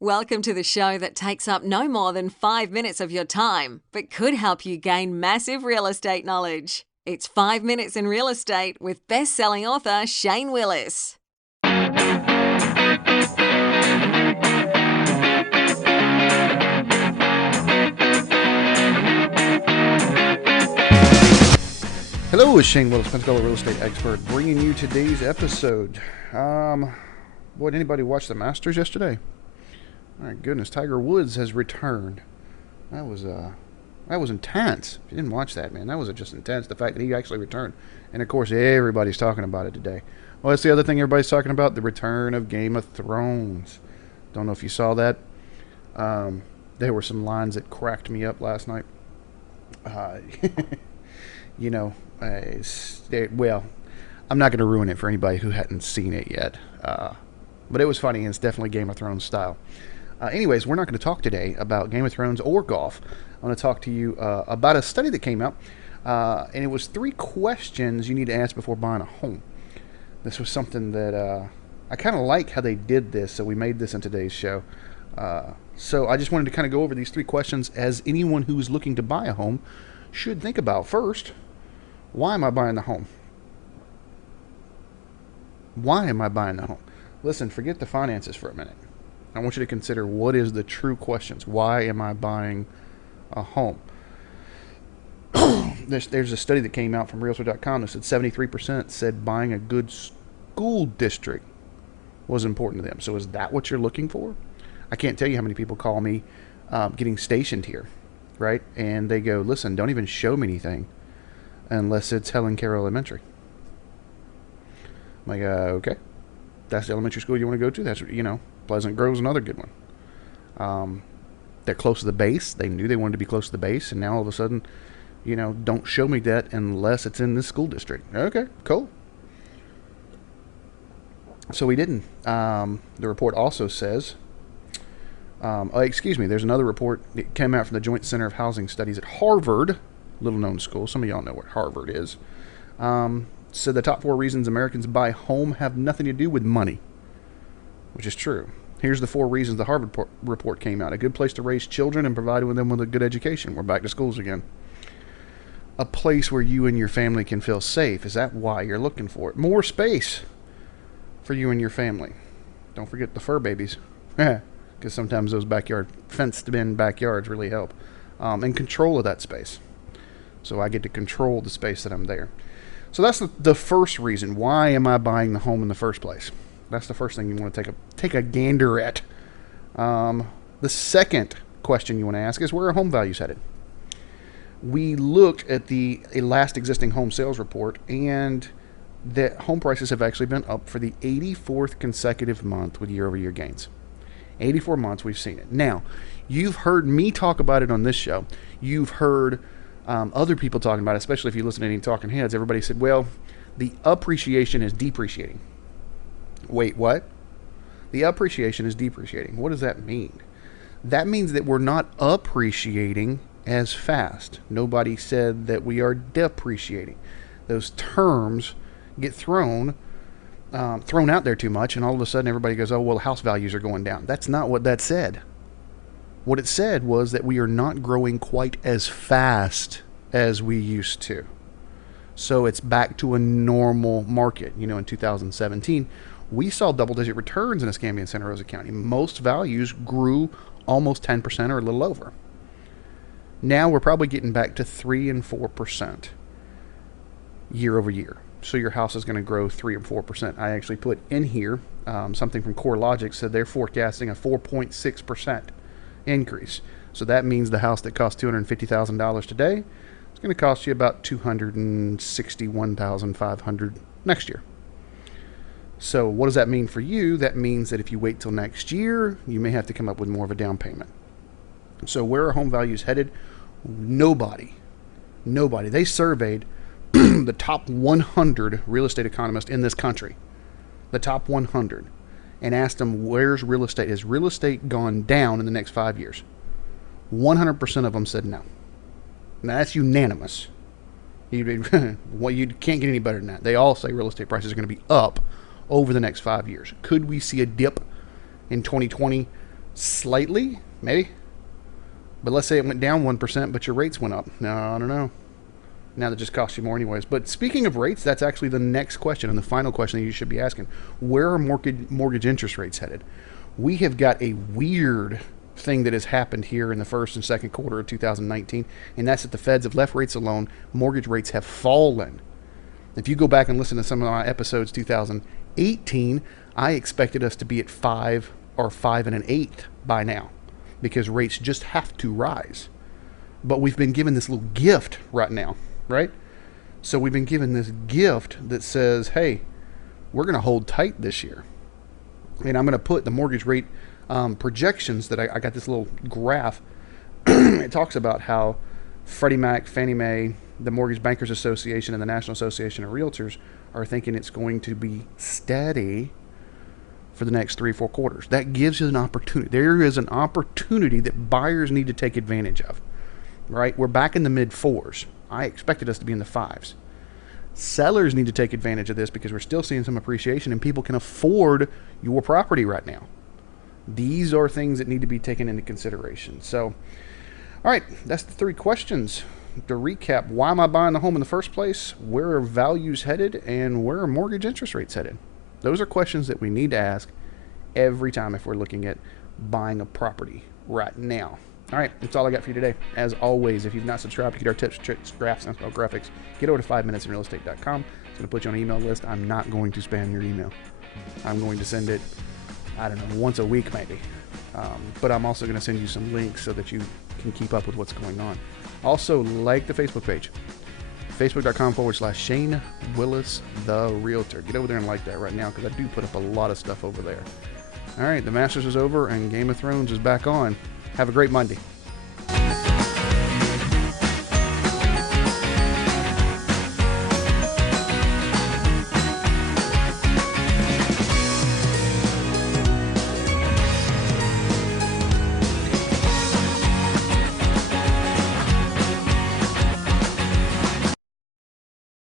Welcome to the show that takes up no more than 5 minutes of your time, but could help you gain massive real estate knowledge. It's 5 Minutes in Real Estate with best-selling author Shane Willis. Hello, it's Shane Willis, Pensacola real estate expert, bringing you today's episode. Did anybody watch the Masters yesterday? My goodness, Tiger Woods has returned. That was intense. If you didn't watch that, man, that was just intense. The fact that he actually returned, and of course, everybody's talking about it today. Well, that's the other thing everybody's talking about: the return of Game of Thrones. Don't know if you saw that. There were some lines that cracked me up last night. Well, I'm not going to ruin it for anybody who hadn't seen it yet. But it was funny, and it's definitely Game of Thrones style. Anyways, we're not going to talk today about Game of Thrones or golf. I'm going to talk to you about a study that came out, and it was 3 questions you need to ask before buying a home. This was something that I kind of like how they did this, so we made this in today's show. So I just wanted to kind of go over these 3 questions as anyone who is looking to buy a home should think about. First, why am I buying the home? Why am I buying the home? Listen, forget the finances for a minute. I want you to consider what is the true questions. Why am I buying a home? There's a study that came out from Realtor.com that said 73% said buying a good school district was important to them. So is that what you're looking for? I can't tell you how many people call me getting stationed here, right? And they go, listen, don't even show me anything unless it's Helen Keller Elementary. I'm like, okay. That's the elementary school you want to go to? That's, Pleasant Grove's another good one. They're close to the base. They knew they wanted to be close to the base, and now all of a sudden, don't show me that unless it's in this school district. Okay, cool. So we didn't. The report also says, there's another report that came out from the Joint Center of Housing Studies at Harvard, little-known school. Some of y'all know what Harvard is. So the top 4 reasons Americans buy home have nothing to do with money, which is true. Here's the 4 reasons the Harvard report came out. A good place to raise children and provide them with a good education. We're back to schools again. A place where you and your family can feel safe. Is that why you're looking for it? More space for you and your family. Don't forget the fur babies, because sometimes those fenced-in backyards really help. And control of that space. So I get to control the space that I'm there. So that's the first reason. Why am I buying the home in the first place? That's the first thing you want to take a gander at. The second question you want to ask is, where are home values headed? We looked at the last existing home sales report, and that home prices have actually been up for the 84th consecutive month with year-over-year gains. 84 months we've seen it. Now, you've heard me talk about it on this show. You've heard other people talking about it, especially if you listen to any talking heads. Everybody said, well, the appreciation is depreciating. Wait, what? The appreciation is depreciating. What does that mean? That means that we're not appreciating as fast. Nobody said that we are depreciating. Those terms get thrown out there too much, and all of a sudden everybody goes, oh, well, house values are going down. That's not what that said. What it said was that we are not growing quite as fast as we used to. So it's back to a normal market. In 2017, we saw double-digit returns in Escambia and Santa Rosa County. Most values grew almost 10% or a little over. Now we're probably getting back to 3 and 4% year over year. So your house is going to grow 3 or 4%. I actually put in here something from CoreLogic said they're forecasting a 4.6% increase. So that means the house that cost $250,000 today is going to cost you about $261,500 next year. So what does that mean for you? That means that if you wait till next year, you may have to come up with more of a down payment. So where are home values headed? Nobody. They surveyed the top 100 real estate economists in this country, the top 100, and asked them, where's real estate? Has real estate gone down in the next 5 years? 100% of them said no. Now, that's unanimous. You can't get any better than that. They all say real estate prices are going to be up over the next 5 years. Could we see a dip in 2020 Slightly, maybe. But let's say it went down 1%, but your rates went up. No, I don't know. Now that just costs you more anyways. But speaking of rates, that's actually the next question and the final question that you should be asking. Where are mortgage interest rates headed? We have got a weird thing that has happened here in the first and second quarter of 2019, and that's that the Feds have left rates alone. Mortgage rates have fallen. If you go back and listen to some of my episodes 2018, I expected us to be at 5 or 5 1/8 by now, because rates just have to rise. But we've been given this little gift right now, right? So we've been given this gift that says, hey, we're going to hold tight this year. And I'm going to put the mortgage rate projections that I got this little graph. It talks about how Freddie Mac, Fannie Mae, the Mortgage Bankers Association, and the National Association of Realtors are thinking it's going to be steady for the next 3 or 4 quarters. That gives you an opportunity. There is an opportunity that buyers need to take advantage of, right? We're back in the mid-4s. I expected us to be in the 5s. Sellers need to take advantage of this because we're still seeing some appreciation and people can afford your property right now. These are things that need to be taken into consideration. So, all right, that's the 3 questions. To recap, why am I buying the home in the first place? Where are values headed? And where are mortgage interest rates headed? Those are questions that we need to ask every time if we're looking at buying a property right now. All right, that's all I got for you today. As always, if you've not subscribed to get our tips, tricks, graphs, and graphics, get over to 5minutesinrealestate.com. It's going to put you on an email list. I'm not going to spam your email. I'm going to send it, I don't know, once a week maybe. But I'm also going to send you some links so that you can keep up with what's going on. Also, like the Facebook page, facebook.com/Shane Willis, the Realtor. Get over there and like that right now because I do put up a lot of stuff over there. All right, the Masters is over and Game of Thrones is back on. Have a great Monday.